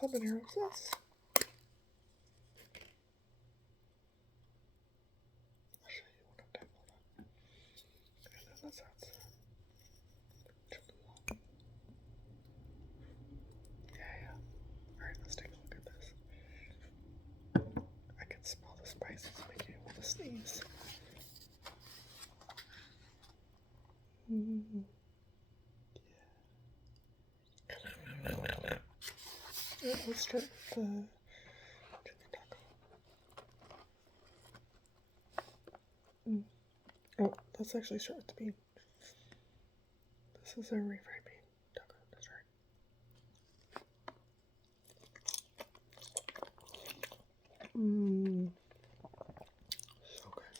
habanero sauce. I'll show you what I'm doing. Hold on. And then let's add some Cholula. Yeah. Alright, let's take a look at this. I can smell the spices making me want to sneeze. Yeah, let's start with the chili taco. Oh, let's actually start with the bean. This is a refried bean taco, that's right. So good.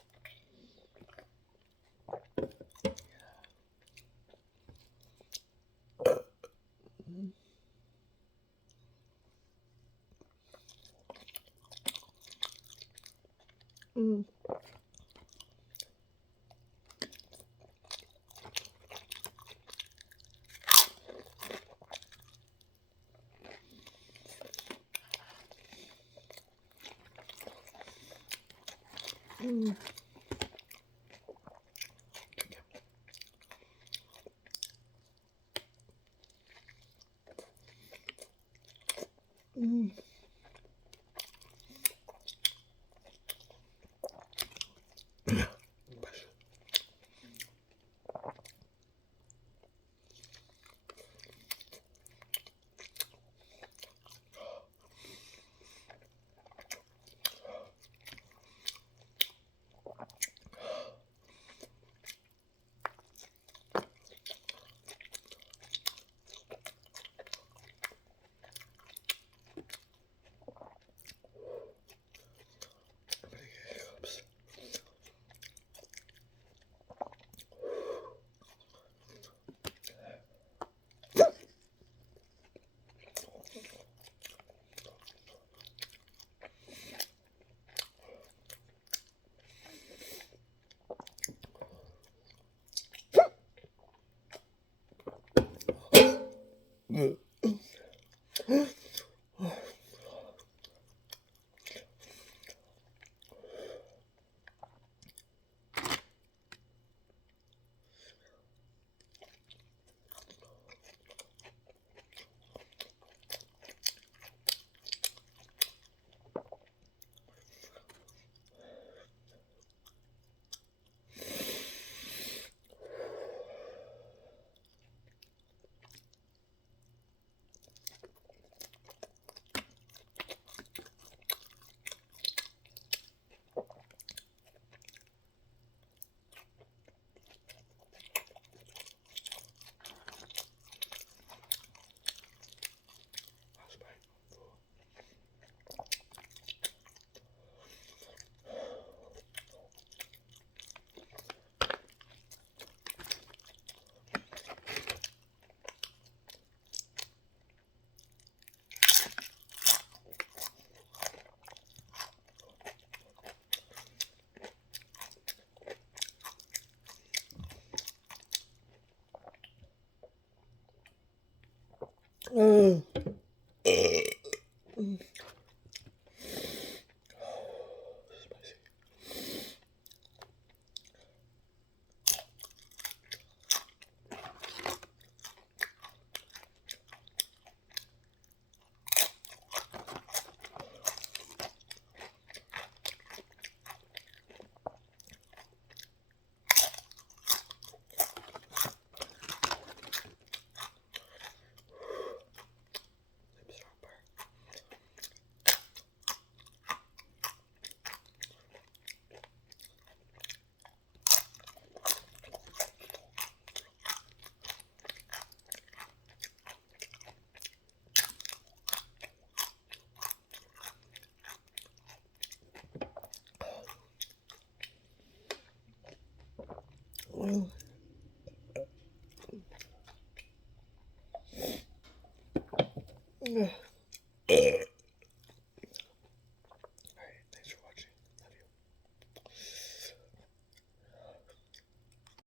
Mm. Mm. Mm. Oh. Spicy. Well,